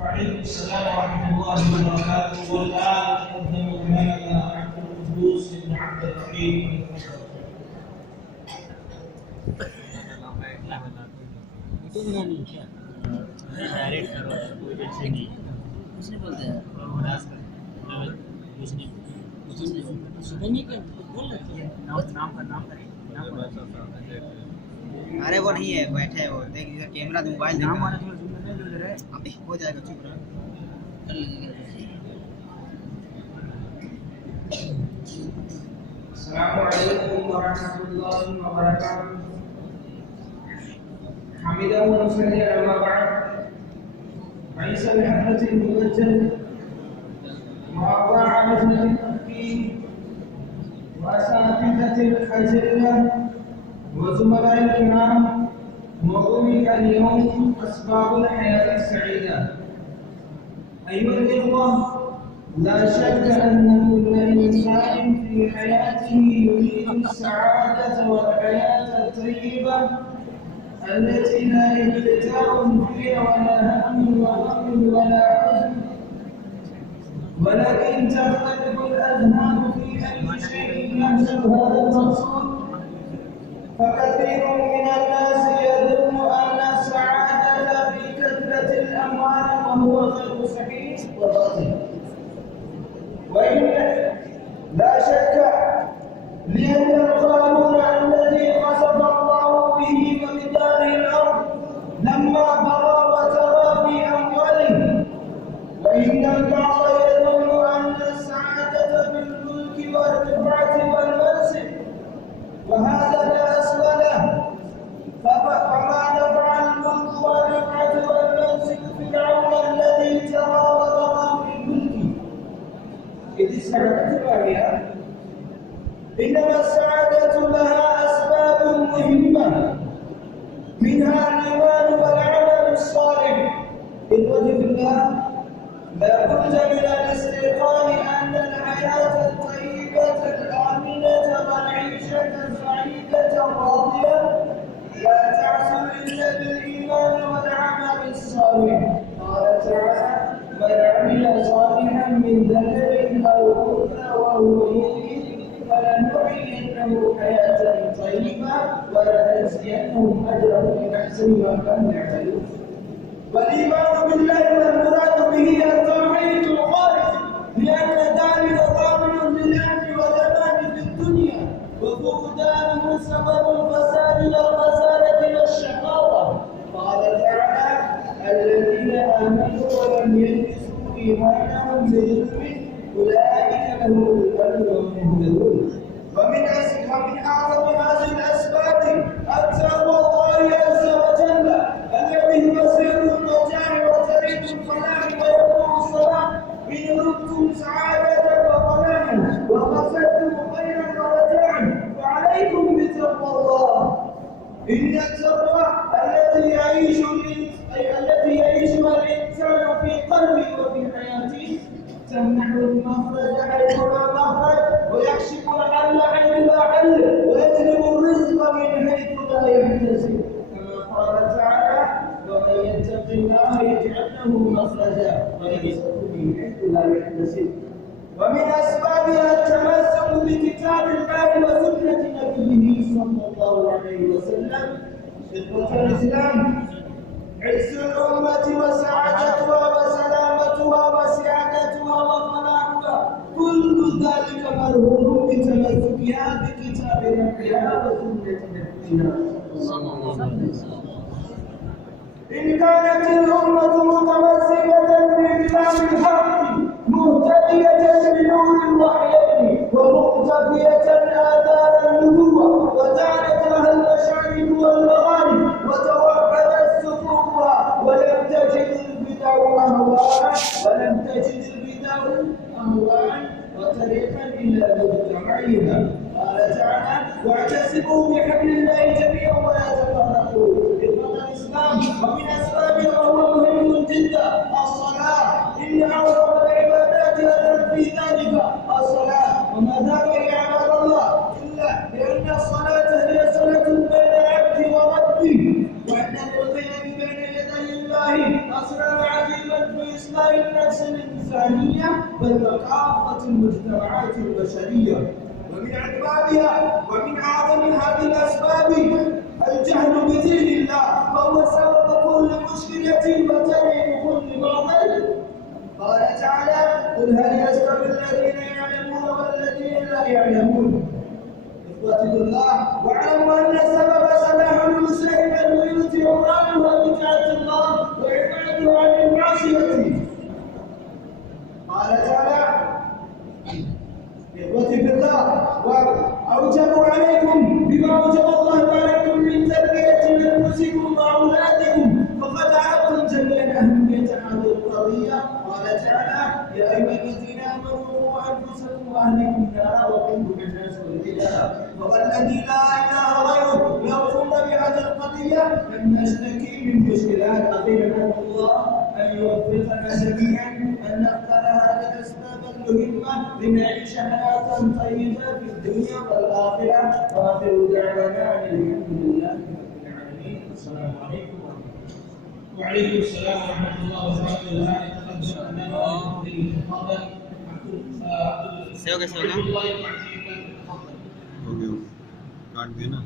وعليكم السلام ورحمة الله وبركاته. والآن يقدم أمامنا عبد القدوس بن عبد الرحيم. अरे वो नहीं है, बैठे है वो, देख इधर कैमरा मोबाइल देख रहा है। अभी हो जाएगा, चुप रहो। अस्सलामु अलैकुम वरहमतुल्लाहि वबरकातुह। हमिदा व नसल्ली अला बअद। عيسى الحفلة المبجل وأعضاء لجنة التحكيم وأساتذة الأجلة وزملاء الكرام، موضوعي اليوم أسباب الحياة السعيدة. أيها الإخوة، لا شك أن كل إنسان في حياته يريد السعادة والحياة الطيبة التي لا ابتداء فيها ولا هم وغم ولا حزن، ولكن تختلف الأذهان في أي شيء يحصل هذا المقصود. فكثير من الناس يظن أن السعادة في كثرة الأموال، وهو غير صحيح وباطل. وإن لا شك لأن القانون الذي خسف الله به وبداره الأرض لما بغى وترى في أمواله. وإن البعض يظن أن السعادة في الملك والرفعة والمنصب، وهذا لا أصل له. فما نفع الملك والرفعة والمنصب فرعون الذي جرى وطغى في ملكه، إذ السعادة باقية. إنما السعادة لها أسباب مهمة، منها الإيمان والعمل الصالح. إخوة في الله، لا بد من الاستيقان أن الحياة الطيبة الآمنة والعيشة السعيدة الراضية لا تحصل إلا بالإيمان والعمل الصالح. قال تعالى: من عمل صالحا من ذكر أو أنثى وهو مؤمن فلنحيينه حياة طيبة ولنجزينهم أجرهم بأحسن ما كانوا يعملون. والإيمان بالله والمراد به التوحيد الخالص، لأن ذلك ضامن للأمن والأمان في الدنيا، وفقدانه سبب الفساد والخسارة والشقاوة. قال تعالى: الذين آمنوا ولم يلبسوا إيمانهم بظلم أولئك لهم الأمن وهم مهتدون. ومن أعظم هذه الأسباب التقوى الله عز وجل، الذي هو سر النجاح وطريق الفلاح ويقوم الصلاح. إن ربتم سعادة وفلاحا وقصدتم خيرا ورجاعا فعليكم بتقوى الله. إن التقوى التي يعيشها الإنسان في قلبه وفي حياته تمنح المخرج حيث لا مخرج، ويكشف الحل حيث لا حل، ويجلب الرزق من حيث لا يحتسب. كما قال تعالى: ومن يتق الله يجعل له مخرجا ويرزقه من حيث لا يحتسب. ومن أسبابها التمسك بكتاب الله وسنة نبيه صلى الله عليه وسلم. إخوة الإسلام، عز الأمة وسعادتها وسلامتها وسعادتها وفلاحها كل ذلك مرهون بتمسكها بكتاب ربها وسنة نبيها صلى الله عليه وسلم. إن كانت الأمة متمسكة بكتاب الحق مهتدية بنور الوحيين ومقتفية آثار النبوة، وجعلت لها المشاهد والمغانم وتوحدت صفوفها، ولم تجد البدع أهواء وطريقا إلا مجتمعها. قال تعالى: واعتصموا بحبل الله جميعا ولا تفرقوا. إخوة الإسلام، ومن أسبابها وهو مهم جدا الصلاة. إن أعظم العبادات لنا في ذلك الصلاة. وما ذاك يا عباد الله إلا لأن الصلاة هي صلة بين العبد وربه، وأن القيام بين يدي الله أسرع عظيما لإصلاح النفس الإنسانية بل وكافة المجتمعات البشرية. ومن أعظم هذه الأسباب الجهل بدين الله، فهو سبب كل مشكلة وتعب كل باطل. قال تعالى: قل هل يستوي الذين يعلمون والذين لا يعلمون؟ إخوتي الله، واعلموا أن سبب صلاح المسلم البيوت إقامها بطاعة الله وإبعاده عن المعصية. قال تعالى: إخوتي في الله، وأوجبوا عليكم بما أوجب الله عليكم من تربية أنفسكم وأولادكم، فقد عرفتم جميعا أهمية هذه القضية. قال تعالى: يا أيها الذين آمنوا قوا أنفسكم وأهليكم نارا وقودها الناس والحجارة. والذي لا إله غيره لو قمنا بهذه القضية لم نشتكي من مشكلات. أخيرا الله أن يوفقنا جميعا أن نختار هذه الأسباب المهمة لنعيش حياة طيبة في الدنيا والآخرة. وآخر دعوانا أن الحمد لله رب العالمين. السلام عليكم ورحمة الله. وعليكم السلام ورحمة الله وبركاته. الآن يتقدم أمامنا تفضل सेव कैसे होगा? عبد الله. हो गया काट देना।